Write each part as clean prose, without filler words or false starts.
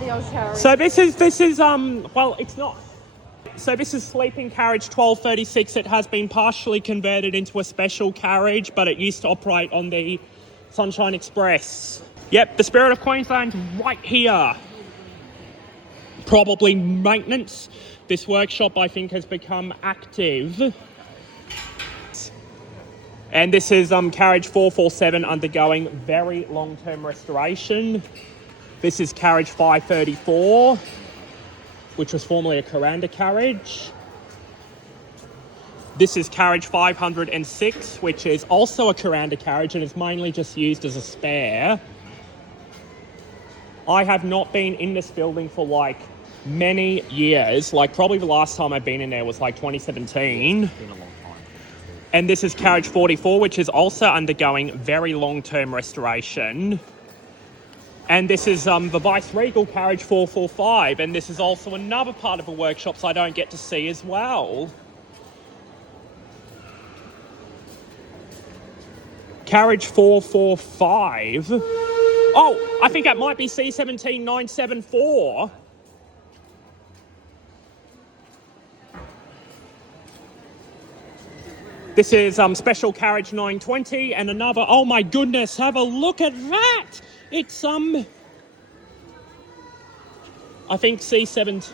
the old carriage. So this is well, it's not. So this is sleeping carriage 1236. It has been partially converted into a special carriage, but it used to operate on the Sunshine Express. Yep, the Spirit of Queensland's right here. Probably maintenance. This workshop, I think, has become active. And this is carriage 447 undergoing very long-term restoration. This is carriage 534, which was formerly a Coranda carriage. This is carriage 506, which is also a Coranda carriage and is mainly just used as a spare. I have not been in this building for like many years. Like probably the last time I've been in there was like 2017. It's been a long time. And this is carriage 44, which is also undergoing very long-term restoration. And this is the Vice Regal carriage 445, and this is also another part of the workshops I don't get to see as well. Carriage 445. Oh, I think that might be C17974. This is special carriage 920 and another. Oh my goodness, have a look at that! It's I think C7.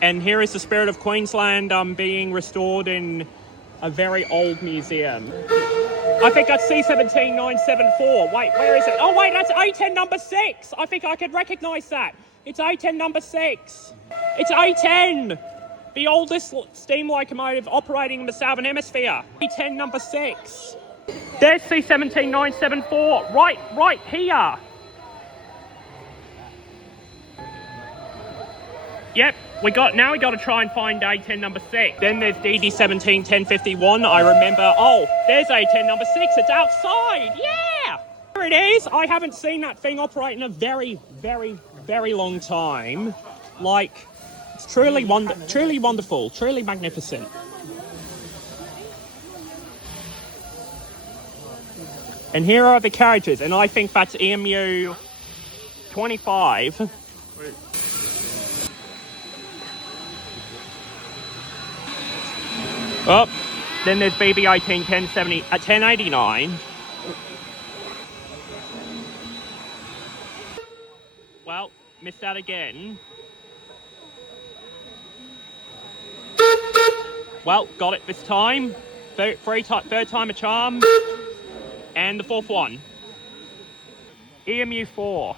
And here is the Spirit of Queensland being restored in a very old museum. I think that's C17974. Wait, where is it? Oh wait, that's A10 number 6. I think I could recognise that. It's A10 number 6. It's A10. The oldest steam locomotive operating in the Southern Hemisphere. A10 number 6. There's C17974, right here. Yep, we got to try and find A10 number 6. Then there's DD171051. I remember, oh, there's A10 number 6. It's outside, yeah. There it is. I haven't seen that thing operate in a very, very, very long time. Like, it's truly wonderful, truly magnificent. And here are the carriages, and I think that's EMU 25. Oh, then there's BB18 1089. Well, missed that again. Well, got it this time. Third time a charm. And the fourth one. EMU 4.